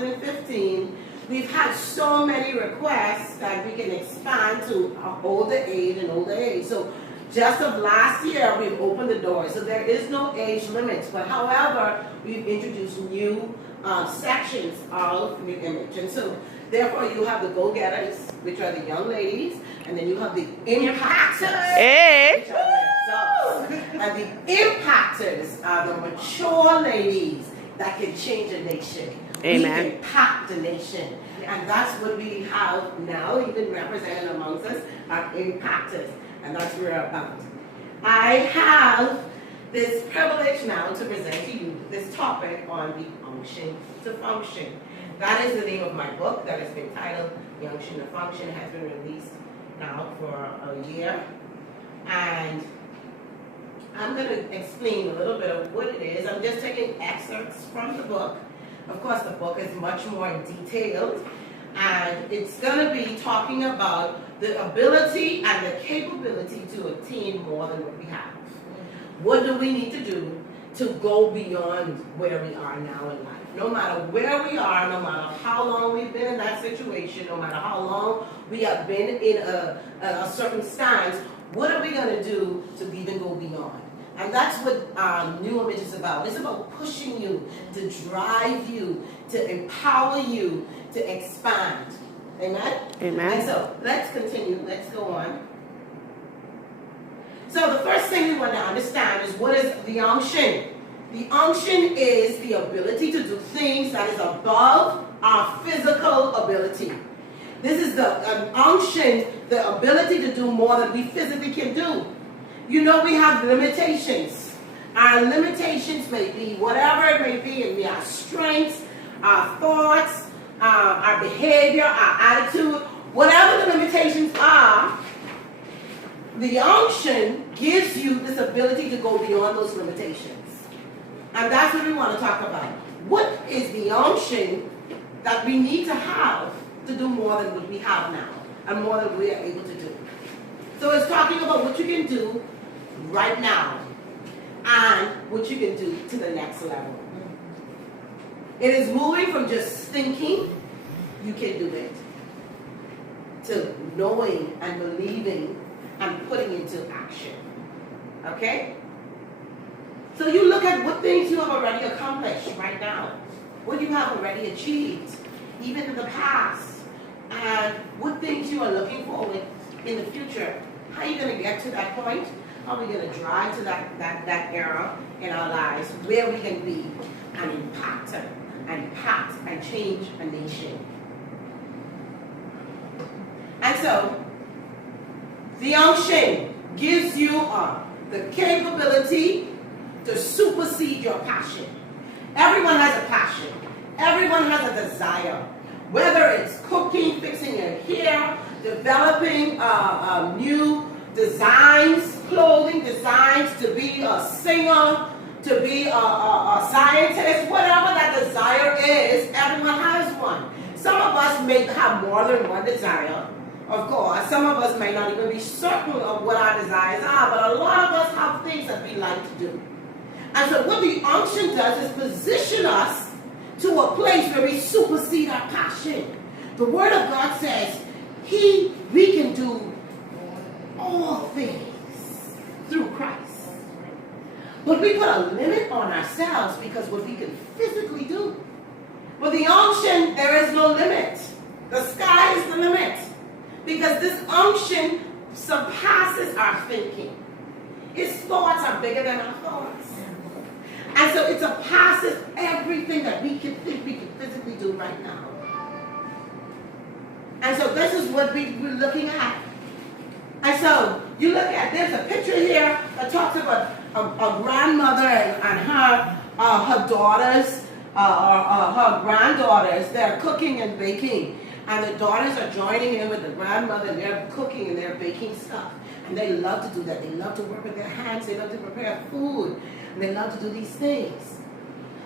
2015, we've had so many requests that we can expand to older age and older age. So just of last year, we've opened the doors. So there is no age limits. But however, we've introduced new sections of New Image. And so therefore, you have the go-getters, which are the young ladies, and then you have the impactors, Hey. which are the adults. And the impactors are the mature ladies that can change a nation. Amen. We impact the nation. And that's what we have now, even represented amongst us, are impactors. And that's what we're about. I have this privilege now to present to you this topic on the unction to function. That is the name of my book that has been titled The Unction to Function. It has been released now for a year. And I'm going to explain a little bit of what it is. I'm just taking excerpts from the book. Of course, the book is much more detailed. And it's going to be talking about the ability and the capability to attain more than what we have. What do we need to do to go beyond where we are now in life? No matter where we are, no matter how long we've been in that situation, no matter how long we have been in a certain stance, what are we going to do to even go beyond? And that's what New Image is about. It's about pushing you, to drive you, to empower you, to expand. Amen? Amen. And so, let's continue. Let's go on. So, the first thing we want to understand is what is the unction? The unction is the ability to do things that is above our physical ability. This is the unction, the ability to do more than we physically can do. You know, we have limitations. Our limitations may be whatever it may be, and our strengths, our thoughts, our behavior, our attitude, whatever the limitations are, the unction gives you this ability to go beyond those limitations. And that's what we want to talk about. What is the unction that we need to have to do more than what we have now and more than we are able to do? So it's talking about what you can do right now and what you can do to the next level. It is moving from just thinking you can do it to knowing and believing and putting into action. Okay? So you look at what things you have already accomplished right now, what you have already achieved, even in the past, and what things you are looking forward in the future. How are you going to get to that point? How are we going to drive to that era in our lives where we can be an impactor, and change a nation? And so, the unction gives you the capability to supersede your passion. Everyone has a passion. Everyone has a desire. Whether it's cooking, fixing your hair, developing new designs, clothing designs, to be a singer, to be a scientist, whatever that desire is, everyone has one. Some of us may have more than one desire, of course. Some of us may not even be certain of what our desires are, but a lot of us have things that we like to do. And so what the unction does is position us to a place where we supersede our passion. The Word of God says, we can do all things through Christ. But we put a limit on ourselves because what we can physically do. With the unction, there is no limit. The sky is the limit. Because this unction surpasses our thinking. His thoughts are bigger than our thoughts. And so it surpasses everything that we can think we can physically do right now. And so this is what we're looking at. And so you look at, there's a picture here that talks about a grandmother and her daughters, her granddaughters. They're cooking and baking. And the daughters are joining in with the grandmother, and they're cooking and they're baking stuff. And they love to do that. They love to work with their hands. They love to prepare food. And they love to do these things.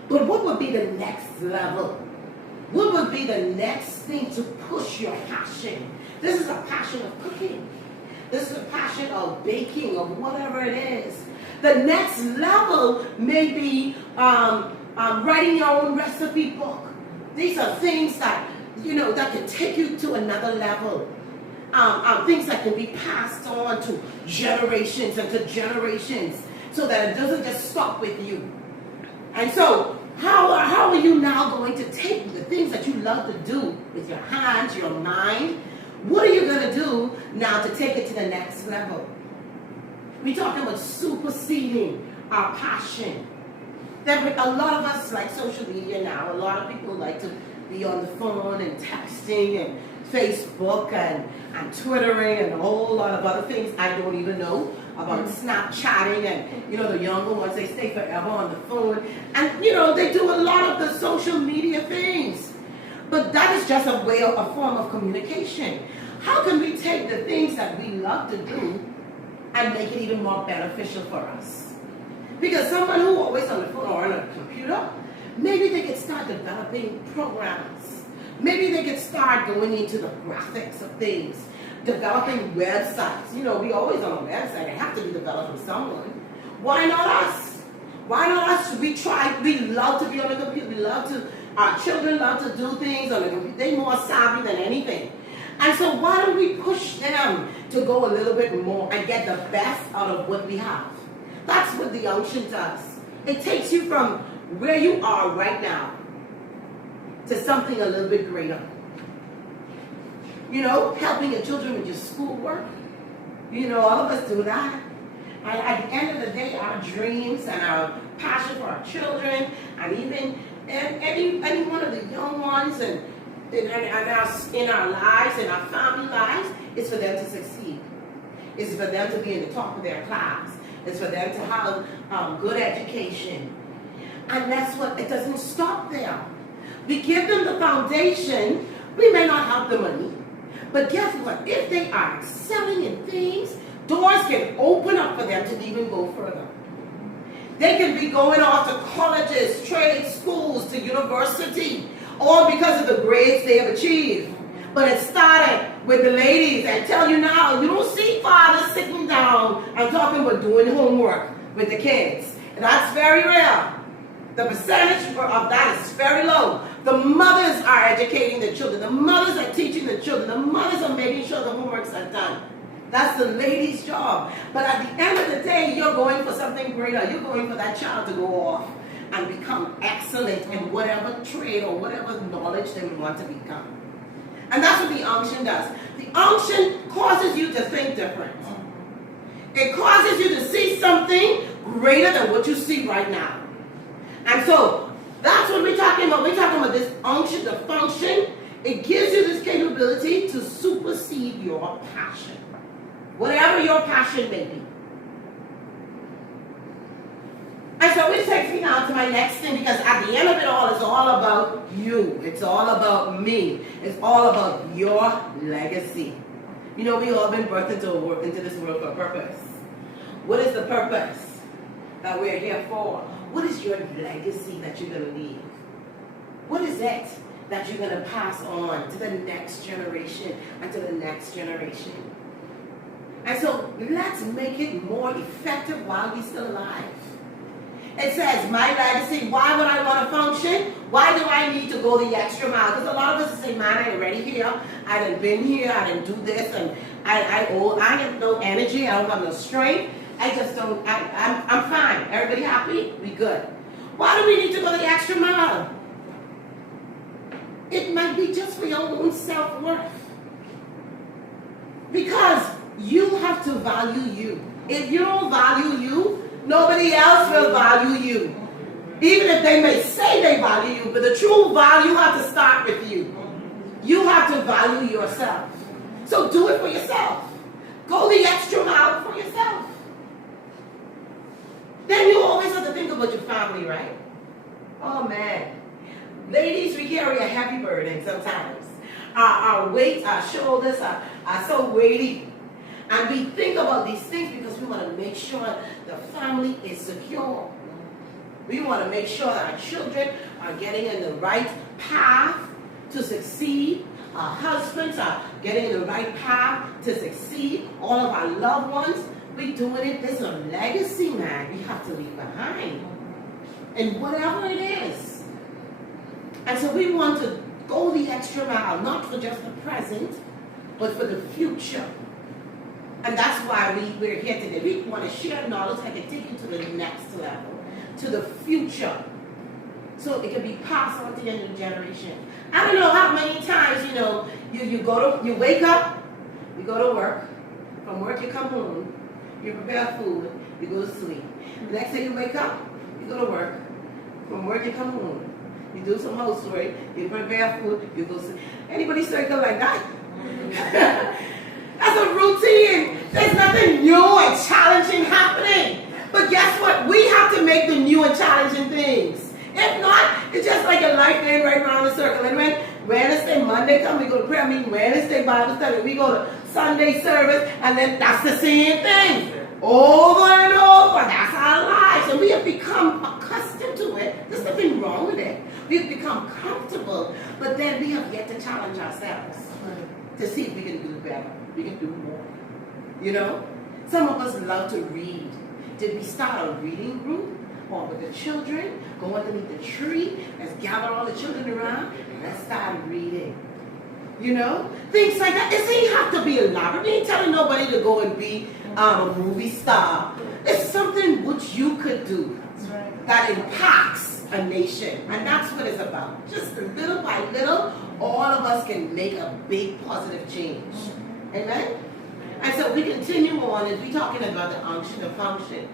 But what would be the next level? What would be the next thing to push your passion? This is a passion of cooking. This is a passion of baking, of whatever it is. The next level may be writing your own recipe book, These are things that, that can take you to another level. Things that can be passed on to generations and to generations so that it doesn't just stop with you. And so, how are you now going to take the things that you love to do with your hands, your mind? What are you going to do now to take it to the next level? We're talking about superseding our passion. A lot of us like social media now. A lot of people like to be on the phone and texting and Facebook and Twittering and a whole lot of other things I don't even know about. Snapchatting and, the younger ones, they stay forever on the phone. And, they do a lot of the social media things. But that is just a form of communication. How can we take the things that we love to do and make it even more beneficial for us? Because someone who always on the phone or on a computer, maybe they could start developing programs. Maybe they could start going into the graphics of things, developing websites. We always on a website. It has to be developed with someone. Why not us? Why not us? We love to be on the computer. Our children love to do things on the computer. They're more savvy than anything. And so why don't we push them to go a little bit more and get the best out of what we have? That's what the unction does. It takes you from where you are right now to something a little bit greater. Helping your children with your schoolwork. All of us do that. And at the end of the day, our dreams and our passion for our children and even any one of the young ones and in our lives, in our family lives, is for them to succeed. It's for them to be in the top of their class. It's for them to have good education. And that's what, it doesn't stop there. We give them the foundation. We may not have the money. But guess what? If they are excelling in things, doors can open up for them to even go further. They can be going off to colleges, trade schools, to university, all because of the grades they have achieved. But it started with the ladies. I tell you now, you don't see fathers sitting down and talking about doing homework with the kids. And that's very rare. The percentage of that is very low. The mothers are educating the children. The mothers are teaching the children. The mothers are making sure the homeworks are done. That's the lady's job. But at the end of the day, you're going for something greater. You're going for that child to go off and become excellent in whatever trade or whatever knowledge they would want to become. And that's what the unction does. The unction causes you to think different. It causes you to see something greater than what you see right now. And so that's what we're talking about. We're talking about this unction, the function. It gives you this capability to supersede your passion. Whatever your passion may be. And so it takes me now to my next thing, because at the end of it all, it's all about you. It's all about me. It's all about your legacy. We all been birthed into this world for a purpose. What is the purpose that we're here for? What is your legacy that you're going to leave? What is it that you're going to pass on to the next generation and to the next generation? And so let's make it more effective while we're still alive. It says, my legacy, why would I want to function? Why do I need to go the extra mile? Because a lot of us say, man, I ain't ready here. I done been here. I didn't do this. And I have no energy. I don't have no strength. I just don't, I'm fine. Everybody happy? We good. Why do we need to go the extra mile? It might be just for your own self-worth. Because you have to value you. If you don't value you, nobody else will value you. Even if they may say they value you, but the true value has to start with you. You have to value yourself. So do it for yourself. Go the extra mile for yourself. Then you always have to think about your family, right? Oh man. Ladies, we carry a heavy burden sometimes. Our weight, our shoulders are so weighty. And we think about these things because we want to make sure the family is secure. We want to make sure that our children are getting in the right path to succeed. Our husbands are getting in the right path to succeed. All of our loved ones, we're doing it. There's a legacy, man, we have to leave behind. And whatever it is. And so we want to go the extra mile, not for just the present, but for the future. And that's why we're here today. We want to share knowledge that can take you to the next level, to the future, so it can be passed on to your new generation. I don't know how many times, you wake up, you go to work, from work you come home, you prepare food, you go to sleep. The next day you wake up, you go to work, from work you come home, you do some housework, you prepare food, you go to sleep. Anybody circle like that? That's a routine. There's nothing new and challenging happening. But guess what? We have to make the new and challenging things. If not, it's just like a life going right around the circle. And when Wednesday, Monday come, we go to prayer meeting, Wednesday Bible study, we go to Sunday service, and then that's the same thing. Over and over. That's our lives. And we have become accustomed to it. There's nothing wrong with it. We've become comfortable, but then we have yet to challenge ourselves to see if we can do better. We can do more. Some of us love to read. Did we start a reading group? Or with the children, go underneath the tree, let's gather all the children around, and let's start reading. Things like that. It doesn't have to be elaborate. We ain't telling nobody to go and be a movie star. It's something which you could do that impacts a nation. And that's what it's about. Just little by little, all of us can make a big positive change. Amen? And so we continue on as we're talking about the unction, the function.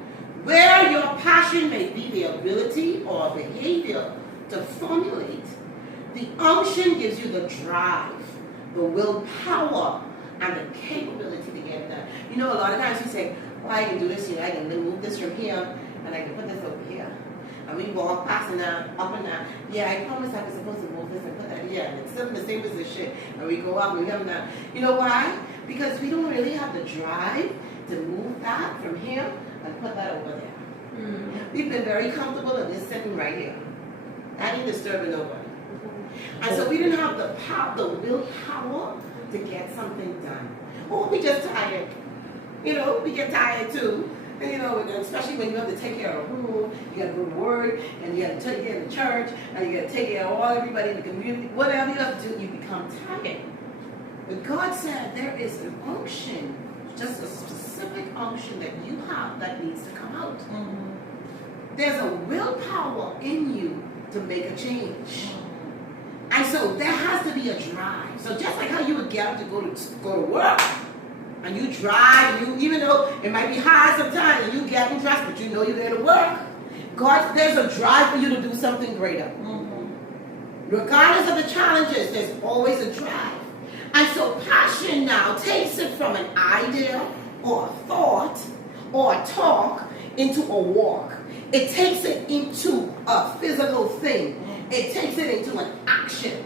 Where your passion may be the ability or behavior to formulate, the unction gives you the drive, the willpower, and the capability to get it done. A lot of times we say, I can do this, I can move this from here, and I can put this over here. And we walk past and down, up and down. Yeah, I promised I was supposed to move this and put that here. And it's still in the same position. And we go up and we come down. You know why? Because we don't really have the drive to move that from here and put that over there. We've been very comfortable in this sitting right here. I ain't disturbing nobody. And so we didn't have the power, the willpower to get something done. Or we just tired. We get tired too. And especially when you have to take care of a home, you got to go to work, and you got to take care of the church, and you got to take care of everybody in the community. Whatever you have to do, you become tired. But God said there is an unction, just a specific unction that you have that needs to come out. There's a willpower in you to make a change. And so there has to be a drive. So just like how you would get up to go to work, and you drive, even though it might be hard sometimes, and you get dressed, but you're there to work. There's a drive for you to do something greater. Regardless of the challenges, there's always a drive. And so passion now takes it from an idea or a thought or a talk into a walk. It takes it into a physical thing. It takes it into an action.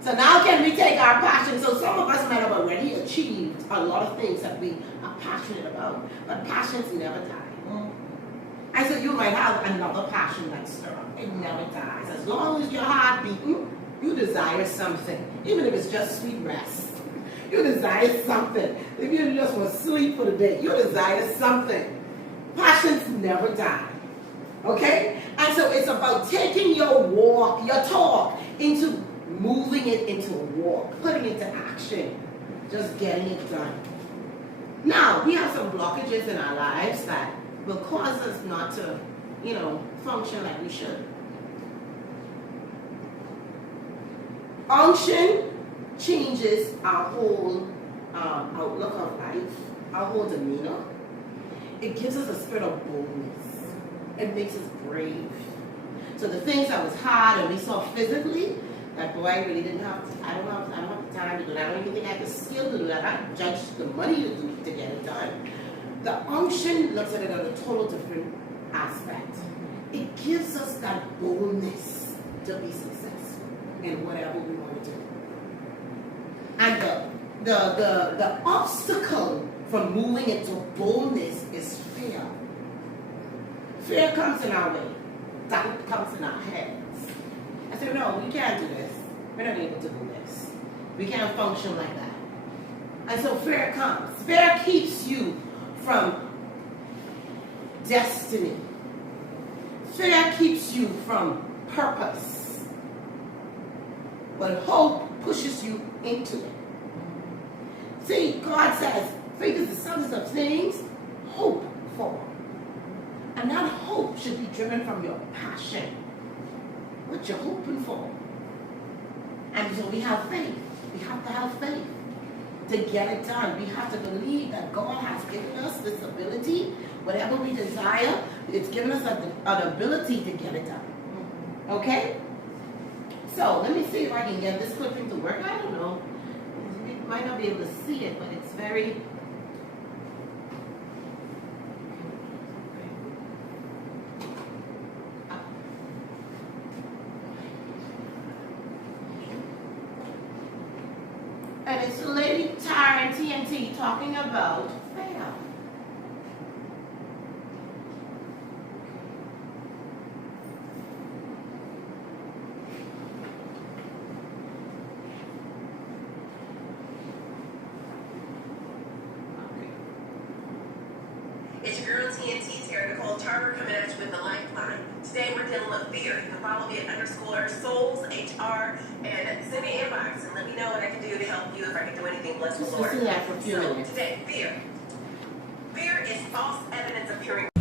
So now can we take our passion? So some of us might have already achieved a lot of things that we are passionate about, but passions never die. And so you might have another passion that stirs up. It never dies. As long as your heart beating, you desire something, even if it's just sweet rest. You desire something. If you just want to sleep for the day, you desire something. Passions never die. Okay? And so it's about taking your walk, your talk, into moving it into a walk, putting it into action, just getting it done. Now, we have some blockages in our lives that will cause us not to, function like we should. Unction changes our whole outlook of life, our whole demeanor. It gives us a spirit of boldness. It makes us brave. So the things that was hard and we saw physically, that boy, I really didn't have, I don't have the time to do that. I don't even think I have the skill to do that. I judge the money to get it done. The unction looks at it on a total different aspect. It gives us that boldness to be successful in whatever we want to do. And the obstacle from moving into boldness is fear. Fear comes in our way. Doubt comes in our heads. I said, no, we can't do this. We're not able to do this. We can't function like that. And so fear comes. Fear keeps you from destiny. Fear keeps you from purpose. but hope pushes you into it. See, God says, faith is the substance of things hope for. And that hope should be driven from your passion. What you're hoping for. And so we have faith. We have to have faith to get it done. We have to believe that God has given us this ability. Whatever we desire, it's given us an ability to get it done. Okay? So let me see if I can get this clipping to work. I don't know. You might not be able to see it, but it's very... And it's Lady Tara and TNT talking about fail. It's your girl TNT, Tara Nicole Tarver, coming at you with the lifeline. Today we're dealing with fear. You can follow me at _SoulsHR and send me an inbox and let me know what I can do to help you if I can do anything. Bless the Lord. Listen to that for a few minutes. Today, fear. Fear is false evidence appearing